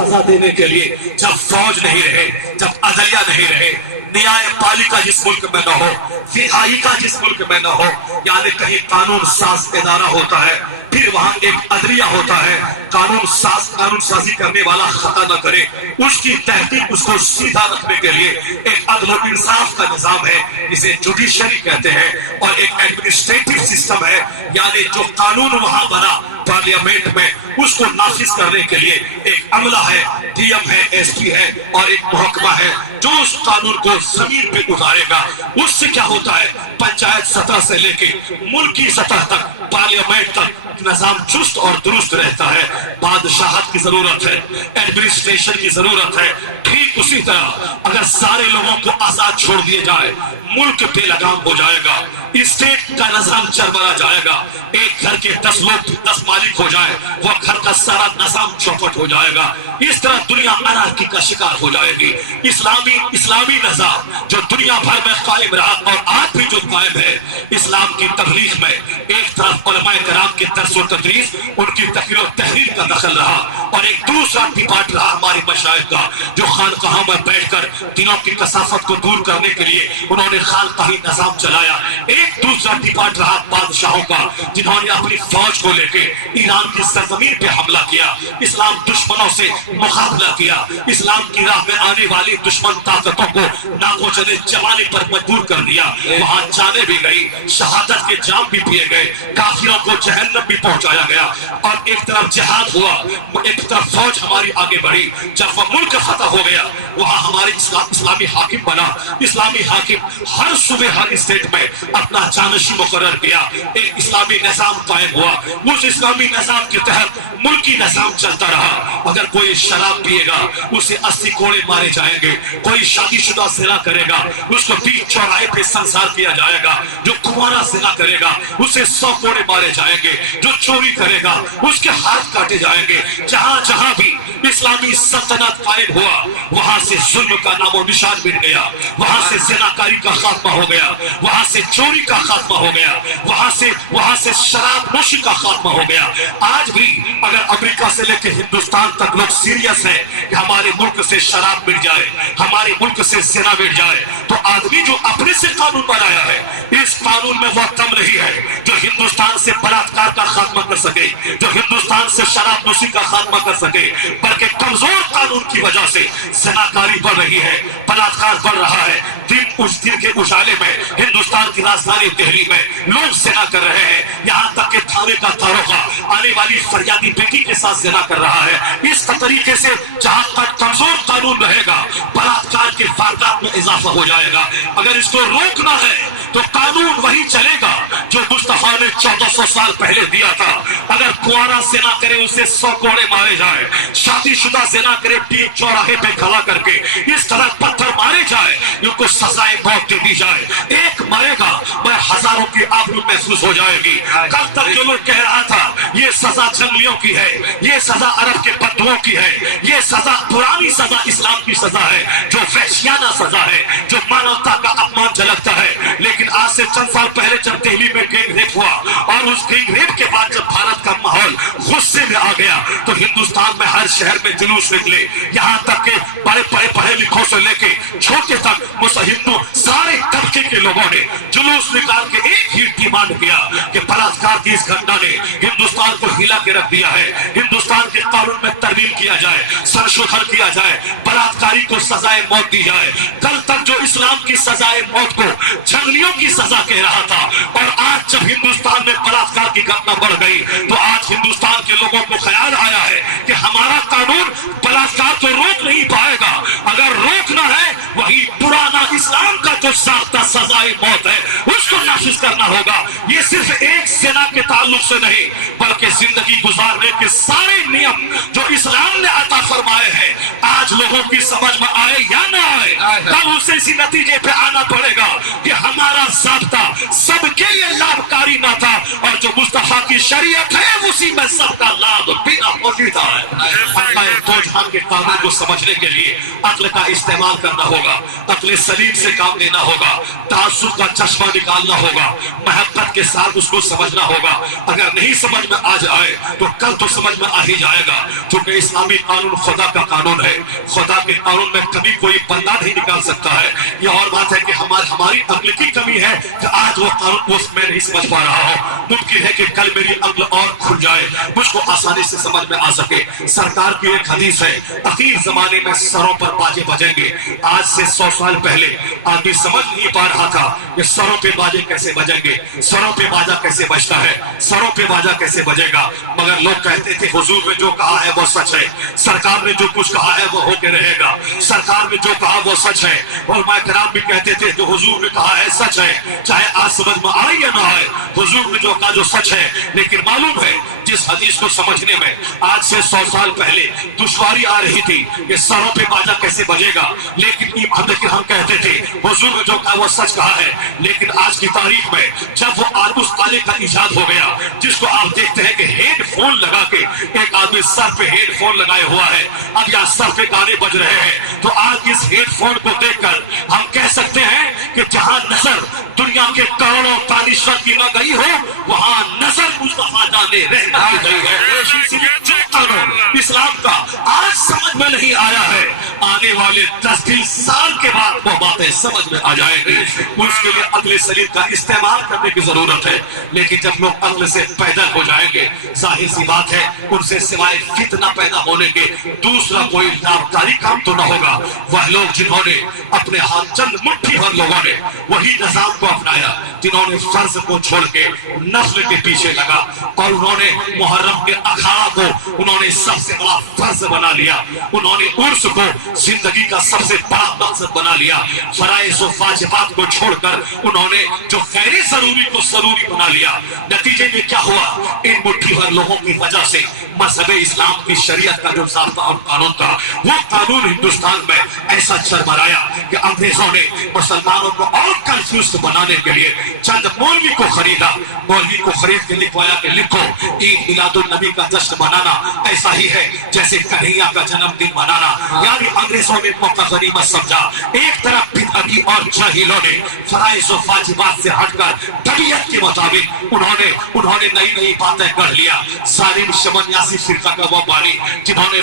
सजा देने के लिए जब फौज नहीं रहे, जब अदलिया नहीं रहे, न्याय पालिका जिस मुल्क में न हो, विधायिका जिस मुल्क में न हो, यानी कहीं कानून साज इदारा होता है, फिर वहां एक अदलिया होता है, कानून साजी करने वाला खता न करे, उसकी तहकीक उसको सीधा रखने के लिए एक अदल और इंसाफ का निजाम है जिसे जुडिशरी कहते हैं, और एक एडमिनिस्ट्रेटिव सिस्टम है, यानी जो कानून वहां बना पार्लियामेंट में उसको नाफिज करने के लिए एक अमला है, डीएम है, एसपी है, और एक महकमा है जो उस कानून को जमीन पे उतारेगा। उससे क्या होता है, पंचायत सतह से लेके मुल्की सतह तक, पार्लियामेंट तक निजाम चुस्त और दुरुस्त रहता है। बादशाहत की जरूरत है, एडमिनिस्ट्रेशन की जरूरत है। ठीक उसी तरह अगर सारे लोगों को आजाद छोड़ दिए जाए, मुल्क पे लगाम हो जाएगा, स्टेट का निजाम चरमरा जाएगा। एक घर के 10 लोग 10 मालिक हो जाए, वो घर का सारा निजाम चौपट हो जाएगा। इस तरह दुनिया अनार्की का शिकार हो जाएगी। इस्लामी निजाम जो दुनिया भर में कायम रहा और आज भी जो कायम है, इस्लाम की तबलीग में एक तरफ उलमाए कराम के दर्स और तदरीस, उनकी तकरीर और तहरीर का दखल रहा, और एक दूसरा डिपार्ट रहा हमारी मशाइख का, जो खानकाहों में बैठकर दिलों की कसाफत को दूर करने के लिए उन्होंने खानकाही निजाम चलाया। एक दूसरा डिपार्ट रहा बादशाहों का, जिन्होंने अपनी फौज को लेके ईरान की सरजमीन पे हमला किया, इस्लाम दुश्मनों से मुकाबला किया, इस्लाम की राह में आने वाली दुश्मन ताकतों को नाकोचने जमाने पर मजबूर कर दिया। वहां जाने भी गई, शहादत के जाम भी पिए गए, काफिरों को जहन्नम भी पहुंचाया गया, और एक तरफ जिहाद हुआ, एक तरफ फौज हमारी आगे बढ़ी। जब वह मुल्क फतह हो गया, वहां हमारे इस्लामी हाकिम बना। इस्लामी हाकिम हर सूबे हर स्टेट में अपना जानशी मुकर्रर किया, एक इस्लामी निजाम कायम हुआ। उस इस्लामी निजाम के तहत मुल्की निजाम चलता रहा। अगर कोई शराब पिएगा उसे 80 कोड़े मारे जाएंगे, कोई शादीशुदा ज़िना करेगा उसको बीच चौराहे पे संसार किया जाएगा, जो कुंवारा ज़िना करेगा उसे 100 कोड़े मारे जाएंगे, जो चोरी करेगा उसके हाथ काटे जाएंगे। जहां जहां भी इस्लामी सल्तनत कायम हुआ, वहां से जुल्म का नामो निशान मिट गया, वहां से ज़िनाकारी का खात्मा हो गया, वहां से चोरी का खात्मा हो गया, वहां से शराब नोशी का खात्मा हो गया। आज भी अगर अमेरिका से लेकर हिंदुस्तान तक लोग सीरियस है कि हमारे मुल्क से शराब मिट जाए, हमारे मुल्क से ज़िना मिट जाए, तो आदमी जो अपने से कानून बनाया है, इस कानून में वह दम नहीं है जो हिंदुस्तान से बलात्कार का खात्मा कर सके, जो हिंदुस्तान से शराब नोशी का खात्मा कर सके, बल्कि कमजोर कानून की वजह से ज़िनाकारी बढ़ रही है, बलात्कार बढ़ रहा है। दिन के उजाले में हिंदुस्तान की राजधानी दिल्ली में लोग ज़िना कर रहे हैं, यहाँ तक कि थाने का दारोगा आने वाली फरियादी बेटी के साथ ज़िना कर रहा है। इस तरीके से जहाँ तक कमजोर कानून रहेगा, बलात्कार के वारदात में इजाफा हो जाएगा। अगर इसको रोकना है तो कानून वही चलेगा जो मुस्तफा ने 1400 साल पहले दिया था। अगर कुंवारा ज़िना करे उसे 100 कोड़े मारे जाए, शादीशुदा ज़िना करे बीच चौराहे पे खड़ा करके इस तरह पत्थर मारे जाए, उनको सजाए मौत दे दी जाए। एक मरेगा मैं हजारों की आबरू महसूस हो जाएगी। कल तक जो लोग कह रहा था ये सजा जंगलियों की है, ये सजा अरब के बद्दुओं की है, ये सजा पुरानी सजा इस्लाम की सजा है, जो वहशियाना सजा है, जो मानवता का अपमान झलकता है। लेकिन आज से चंद साल पहले जब दिल्ली में गैंग रेप हुआ, और उस गैंग रेप के बाद जब भारत का माहौल गुस्से में आ गया, तो हिंदुस्तान में हर शहर में जुलूस निकले, यहाँ तक के बड़े बड़े पढ़े लिखों से लेके छोटे तक हिंदू सारे तबके के लोगों ने जुलूस निकाल के एक ही डिमांड किया कि बलात्कार की इस घटना ने हिंदुस्तान को हिला के रख दिया है। हिंदुस्तान के कानून में तरमीम किया जाए, संशोधन किया जाए, बलात्कारी को सजाए मौत दी जाए। कल तक जो इस्लाम की सजाए मौत को जंगलियों की सजा कह रहा था, और आज जब हिंदुस्तान में बलात्कार की घटना बढ़ गई, तो आज हिंदुस्तान के लोगों को ख्याल आया है कि हमारा कानून बलात्कार को रोक नहीं पाएगा। अगर रोकना है वही पुराना इस्लाम का जो साख्ता सजाए मौत है उसको नाफिज करना होगा। ये सिर्फ एक सेना के ताल्लुक से नहीं, बल्कि जिंदगी गुजारने के सारे नियम जो इस्लाम ने अता फरमाए हैं, आज लोगों की समझ में आए या ना आए, कल उसे इसी नतीजे पे आना पड़ेगा कि हमारा ज़ाब्ता सबके लिए लाभकारी ना था, और जो मुस्तफा की शरीयत है, उसी में सबका लाभ बिना मौजूदा है। दो जहां के कानून को समझने के लिए अक्ल का इस्तेमाल करना होगा, अक्ल सलीम से काम लेना होगा, तासुब का चश्मा निकालना होगा, महब्बत के साथ उसको समझना होगा। अगर नहीं समझ में आ जाए तो कल तो समझ में आ ही जाएगा, क्योंकि इस्लामी कानून खुदा का कानून है। खुदा के कानून में कभी कोई बंदा नहीं निकाल सकता है। यह और बात है कि हमारी अक्ल की कमी है कि आज वो कानून मैं नहीं समझ पा रहा हूँ। मुमकिन है कि कल मेरी अक्ल और खुल जाए, मुझको आसानी से समझ में आ सके। सरकार की एक हदीस है, अखीर जमाने में सरों पर बाजे बजेंगे। आज से 100 साल पहले आदमी समझ नहीं पा रहा था कि सरों पे बाजे कैसे बजेंगे, सरों पे बाजा कैसे बजता है, सरों पे बाजा कैसे बजेगा। मगर लोग कहते थे हुजूर ने जो कहा है वो सच है, सरकार ने जो कुछ कहा है वो होके रहेगा, सरकार ने जो कहा वो सच है। उलमा किराम भी कहते थे जो हुजूर ने कहा है सच है, चाहे आज समझ में आए या ना आए, हुजूर ने जो कहा जो सच है। लेकिन मालूम है जिस हदीस को समझने में आज से 100 साल पहले दुश्वारी आ रही थी कि सरों पे बाजा कैसे बजेगा, लेकिन हम कहते थे हुजूर ने जो कहा वो सच कहा है। लेकिन आज की तारीख में जब वो उस आले का इजाद हो गया जिसको आप देखते हैं कि हेडफोन लगा के एक आदमी सर पे हेडफोन लगाए हुआ है, अब यहाँ सर पे गाने बज रहे हैं, तो आज इस हेडफोन को देखकर हम कह सकते हैं कि जहां नजर दुनिया के करोड़ों तानिश्वर की न गई हो, वहां नजर मुस्तफा जाने रहना की गई है। जो कानून इस्लाम का आज समझ में नहीं आया है, आने वाले 10-20 साल के बाद वो बातें समझ में आ जाएंगी। उसके लिए अक्ल सलीम का इस्तेमाल करने की जरूरत है। लेकिन जब लोग अक्ल से पैदल हो जाएंगे, जाहिर सी बात है उनसे सिवाय फितना पैदा होने के दूसरा कोई लाभकारी काम तो न होगा। वह लोग जिन्होंने अपने हाथ चंद मुट्ठी भर लोगों ने वही निजाम को अपनाया जिन्होंने फर्ज को छोड़ के नस्ल के पीछे लगा, और उन्होंने मुहर्रम के अखाड़ा को उन्होंने सबसे बड़ा फर्ज बना लिया, उन्होंने उर्स को जिंदगी का सबसे बड़ा मकसद बना लिया। फराइज़ और वाजिबात को छोड़कर उन्होंने जो गैर जरूरी को जरूरी बना लिया। नतीजे में क्या हुआ, इन मुट्ठी भर लोगों की वजह से मजहब इस्लाम की शरीयत का जो ज़ाब्ता और कानून था, वो कानून हिंदुस्तान में ऐसा चरमराया कि अंग्रेजों ने मुसलमानों को और कंफ्यूज बनाने के लिए चंद मौलवी को खरीदा, मौलवी को खरीद के लिखवाया कि लिखो ईद मिलादुन नबी का जश्न मनाना ऐसा ही है जैसे कन्हैया का जन्मदिन मनाना। यानी अंग्रेजों ने मौका गनीमत समझा। एक तरफ बिदअती और जाहिलों ने फराइज़ और वाजिबात से हटकर तबीयत के मुताबिक उन्होंने नई नई बातें कर लिया। जालिम शमन यासी फिरका का वो बानी जिन्होंने